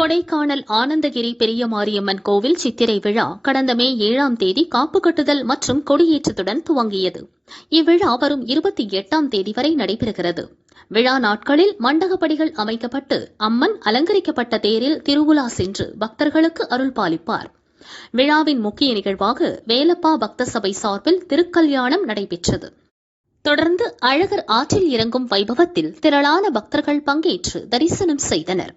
கொடைக்கானல் ஆனந்தகிரி பெரிய மாரியம்மன் கோவில் சித்திரை விழா கடந்த மே 7ஆம் தேதி காப்பு கட்டுதல் மற்றும் கொடியேற்றத்துடன் துவங்கியது. இவ்விழா வரும் 28ஆம் தேதி வரை நடைபெறுகிறது. விழா நாட்களில் மண்டகப்படிகள் அமைக்கப்பட்டு அம்மன் அலங்கரிக்கப்பட்ட தேரில் திருவுலா சென்று பக்தர்களுக்கு அருள் பாலிப்பார். விழாவின் முக்கிய நிகழ்வாக வேலப்பா பக்த சபை சார்பில் திருக்கல்யாணம் நடைபெற்றது. தொடர்ந்து அழகர் ஆற்றில் இறங்கும் வைபவத்தில் திரளான பக்தர்கள் பங்கேற்று தரிசனம் செய்தனர்.